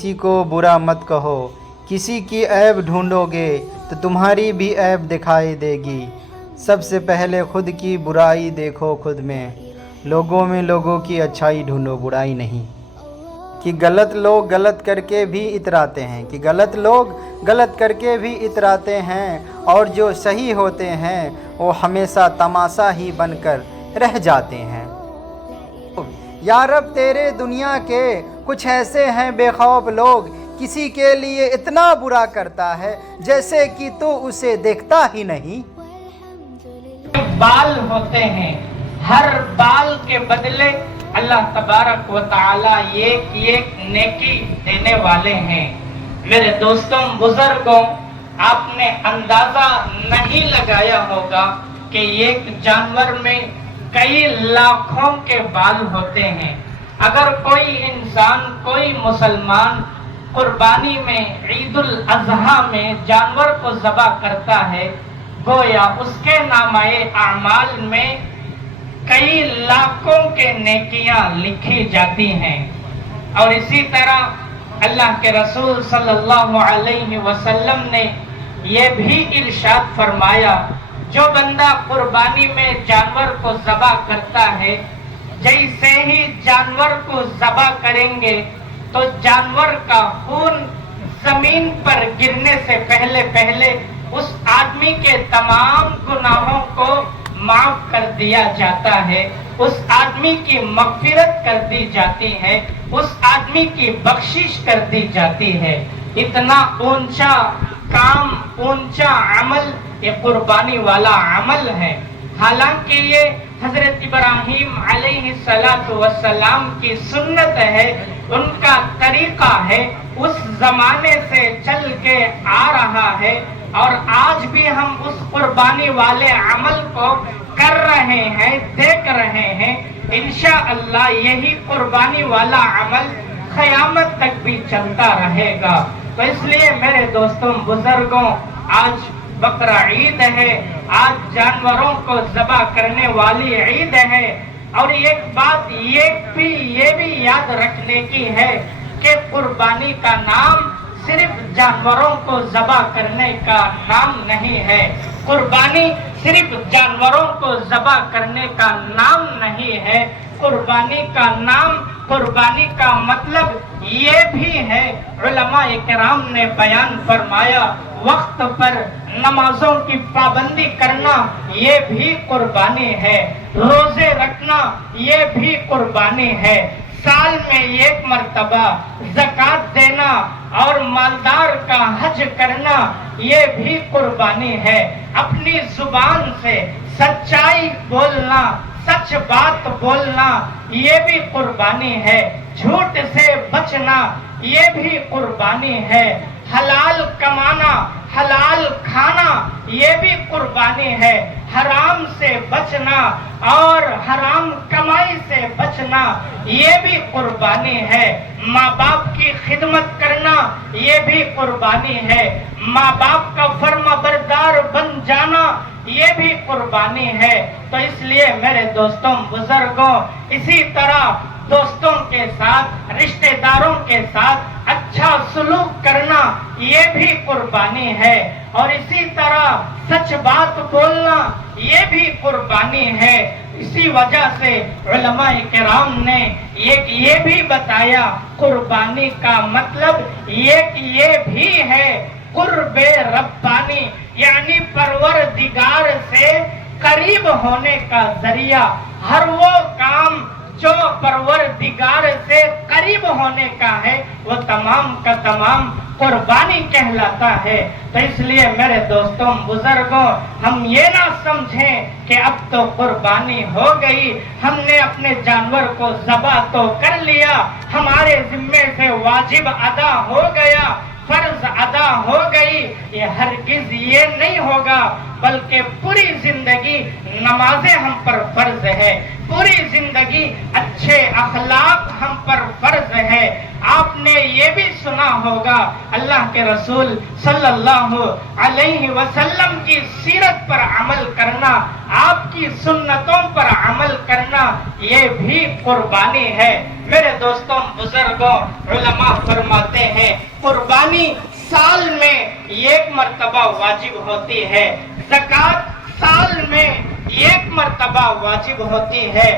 किसी को बुरा मत कहो, किसी की ऐब ढूंढोगे तो तुम्हारी भी ऐब दिखाई देगी। सबसे पहले खुद की बुराई देखो खुद में, लोगों में लोगों की अच्छाई ढूंढो, बुराई नहीं। कि गलत लोग गलत करके भी इतराते हैं, कि गलत लोग गलत करके भी इतराते हैं, और जो सही होते हैं वो हमेशा तमाशा ही बनकर रह जाते हैं। या रब तेरे दुनिया के कुछ ऐसे हैं बेखौफ लोग, किसी के लिए इतना बुरा करता है जैसे कि तू उसे देखता ही नहीं। बाल होते हैं, हर बाल के बदले अल्लाह तबारक व तआला एक एक नेकी देने वाले हैं। मेरे दोस्तों बुजुर्गों, आपने अंदाजा नहीं लगाया होगा कि एक जानवर में कई लाखों के बाल होते हैं। अगर कोई इंसान, कोई मुसलमान कुर्बानी में, ईद उल अज़हा में जानवर को ज़बह करता है, गोया उसके नामाए अमाल में कई लाखों के नेकियां लिखी जाती हैं। और इसी तरह अल्लाह के रसूल सल्लल्लाहु अलैहि वसल्लम ने यह भी इरशाद फरमाया, जो बंदा कुर्बानी में जानवर को ज़बह करता है, जैसे ही जानवर को ज़बह करेंगे तो जानवर का खून जमीन पर गिरने से पहले पहले उस आदमी के तमाम गुनाहों को माफ कर दिया जाता है, उस आदमी की मग़फ़िरत कर दी जाती है, उस आदमी की बख्शिश कर दी जाती है। इतना ऊंचा काम, ऊंचा अमल ये कुर्बानी वाला अमल है। हालांकि ये हजरत इब्राहीम अलैहिस्सलातु वस्सलाम की सुन्नत है, उनका तरीका है, उस जमाने से चल के आ रहा है, और आज भी हम उस कुर्बानी वाले अमल को कर रहे हैं, देख रहे हैं। इंशाअल्लाह यही कुर्बानी वाला अमल क़यामत तक भी चलता रहेगा। तो इसलिए मेरे दोस्तों बुजुर्गों, आज बकरा ईद है, आज जानवरों को ज़बह करने वाली ईद है। और एक बात ये भी याद रखने की है कि कुर्बानी का नाम सिर्फ जानवरों को ज़बह करने का नाम नहीं है। कुर्बानी सिर्फ जानवरों को ज़बह करने का नाम नहीं है। कुर्बानी का नाम, कुर्बानी का मतलब ये भी है, उलमा-ए किराम ने बयान फरमाया, वक्त पर नमाजों की पाबंदी करना ये भी कुर्बानी है, रोजे रखना ये भी कुर्बानी है, साल में एक मर्तबा ज़कात देना और मालदार का हज करना ये भी कुर्बानी है। अपनी जुबान से सच्चाई बोलना, सच बात बोलना ये भी कुर्बानी है। झूठ से बचना ये भी कुर्बानी है। हलाल कमाना, हलाल खाना ये भी कुर्बानी है। हराम से बचना और हराम कमाई से बचना ये भी कुर्बानी है। माँ बाप की खिदमत करना ये भी कुर्बानी है। माँ बाप का फर्माबरदार बन जाना ये भी कुर्बानी है। तो इसलिए मेरे दोस्तों बुजुर्गों, इसी तरह दोस्तों के साथ, रिश्तेदारों के साथ अच्छा सलूक करना ये भी कुर्बानी है। और इसी तरह सच बात बोलना ये भी कुर्बानी है। इसी वजह से उलमा-ए किराम ने ये भी बताया, कुर्बानी का मतलब ये भी है कुर्बे रब्बानी, यानी परवरदिगार से करीब होने का जरिया। हर वो काम जो परवरदिगार से करीब होने का है वो तमाम का तमाम कुर्बानी कहलाता है। तो इसलिए मेरे दोस्तों बुजुर्गों, हम ये ना समझें कि अब तो कुर्बानी हो गई, हमने अपने जानवर को ज़बह तो कर लिया, हमारे जिम्मे से वाजिब अदा हो गया, फर्ज अदा हो गई। ये हरगिज ये नहीं होगा, बल्कि पूरी जिंदगी नमाजें हम पर फर्ज है, पूरी जिंदगी अच्छे अखलाक हम पर फर्ज है। आपने ये भी सुना होगा, अल्लाह के रसूल सल्लल्लाहु अलैहि वसल्लम की सीरत पर अमल करना, आपकी सुन्नतों पर अमल करना ये भी कुर्बानी है। मेरे दोस्तों बुजुर्गों, उलमा फरमाते हैं قربانی سال میں ایک مرتبہ واجب ہوتی ہے، زکوٰۃ سال میں ایک مرتبہ واجب ہوتی ہے،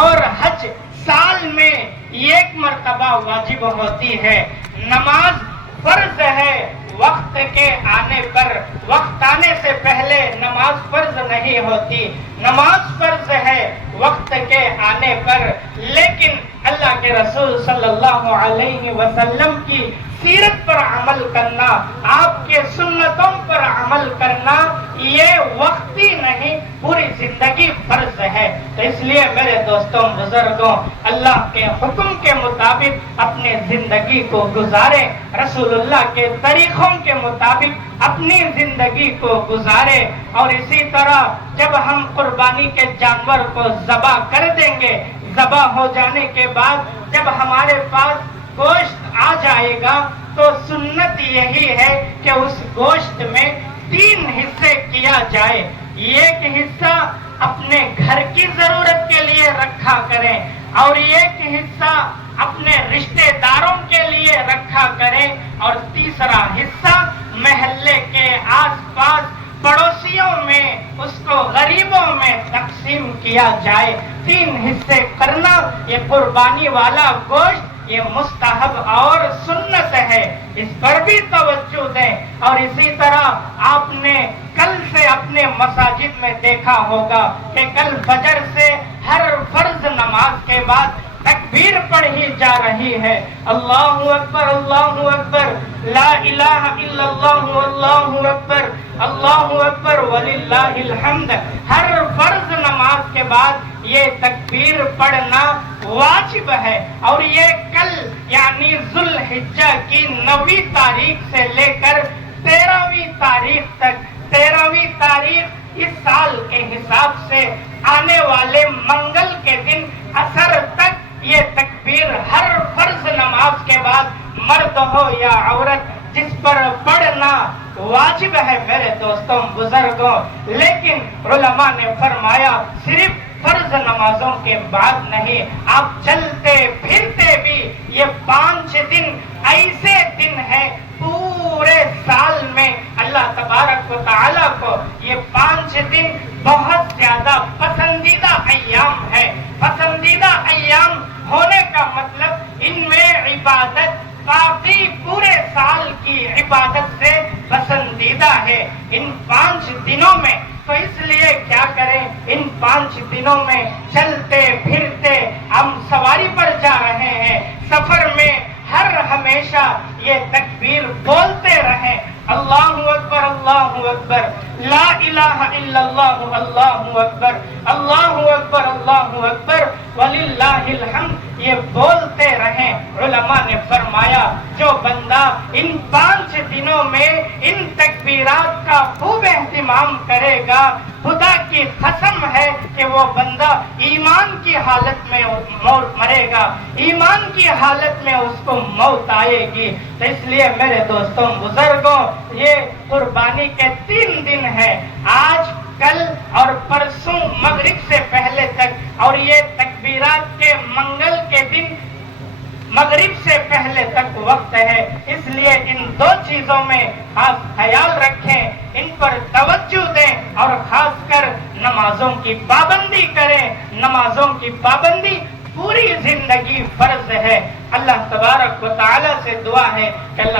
اور حج سال میں ایک مرتبہ واجب ہوتی ہے۔ نماز فرض ہے وقت کے آنے پر، وقت آنے سے پہلے نماز فرض نہیں ہوتی، نماز فرض ہے وقت کے آنے پر، لیکن اللہ کے رسول صلی اللہ علیہ وسلم کی سیرت پر عمل کرنا، آپ کے سنتوں پر عمل کرنا، یہ وقتی نہیں پوری زندگی فرض ہے۔ تو اس لیے میرے دوستوں بزرگوں، اللہ کے حکم کے مطابق اپنے زندگی کو گزاریں، رسول اللہ کے طریقوں کے مطابق اپنی زندگی کو گزارے، اور اسی طرح جب ہم قربانی کے جانور کو ذبح کر دیں گے، ذبح ہو جانے کے بعد جب ہمارے پاس گوشت آ جائے گا تو سنت یہی ہے کہ اس گوشت میں 3 حصے کیا جائے۔ ایک حصہ اپنے گھر کی ضرورت کے لیے رکھا کریں، اور ایک حصہ اپنے رشتہ داروں کے لیے رکھا کریں، اور تیسرا حصہ محلے کے آس پاس پڑوسیوں میں، اس کو غریبوں میں تقسیم کیا جائے۔ 3 حصے کرنا، یہ قربانی والا گوشت یہ مستحب اور سنت ہے، اس پر بھی توجہ دیں۔ اور اسی طرح آپ نے کل سے اپنے مساجد میں دیکھا ہوگا کہ کل فجر سے ہر فرض نماز کے بعد تکبیر پڑھی جا رہی ہے، اللہ اکبر اللہ اکبر، لا الہ الا اللہ اللہ اکبر، اللہ اکبر وللہ الحمد۔ ہر فرض نماز کے بعد یہ تکبیر پڑھنا واجب ہے، اور یہ کل یعنی ذوالحجہ کی 9ویں تاریخ سے لے کر 13ویں تاریخ تک، 13ویں تاریخ اس سال کے حساب سے آنے والے منگل کے دن عصر تک یہ تکبیر ہر فرض نماز کے بعد مرد ہو یا عورت جس پر پڑھنا واجب ہے میرے دوستوں بزرگوں۔ لیکن علماء نے فرمایا صرف فرض نمازوں کے بعد نہیں، آپ چلتے پھرتے بھی، یہ 5 دن ایسے دن ہیں پورے سال میں اللہ تبارک و تعالیٰ کو یہ 5 دن بہت زیادہ پسندیدہ ایام ہے۔ پسندیدہ ایام ہونے کا مطلب ان میں عبادت باقی پورے سال کی عبادت سے پسندیدہ ہے۔ ان 5 دنوں میں تو اس لیے کیا کریں، ان 5 دنوں میں چلتے پھرتے ہم سواری پر جا رہے ہیں، سفر میں ہر ہمیشہ یہ تکبیر بولتے رہیں، اللہ اکبر اللہ اکبر، لا الہ الا اللہ اللہ اکبر، اللہ اکبر اللہ اکبر وللہ الحمد، یہ بولتے رہیں۔ علماء نے فرمایا جو بندہ ان 5 دنوں میں ان تکبیرات کا خوب اہتمام کرے گا، خدا کی قسم ہے کہ وہ بندہ ایمان کی حالت میں موت مرے گا، ایمان کی حالت میں اس کو موت آئے گی۔ تو اس لیے میرے دوستوں بزرگوں، یہ قربانی کے 3 دن ہیں، آج کل اور پرسوں مغرب سے پہلے تک، اور یہ تکبیرات کے منگل کے دن مغرب سے پہلے تک وقت ہے۔ اس لیے ان 2 چیزوں میں خاص خیال رکھیں، ان پر توجہ دیں، اور خاص کر نمازوں کی پابندی کریں۔ نمازوں کی پابندی پوری زندگی فرض ہے۔ اللہ تبارک و تعالی سے دعا ہے کہ اللہ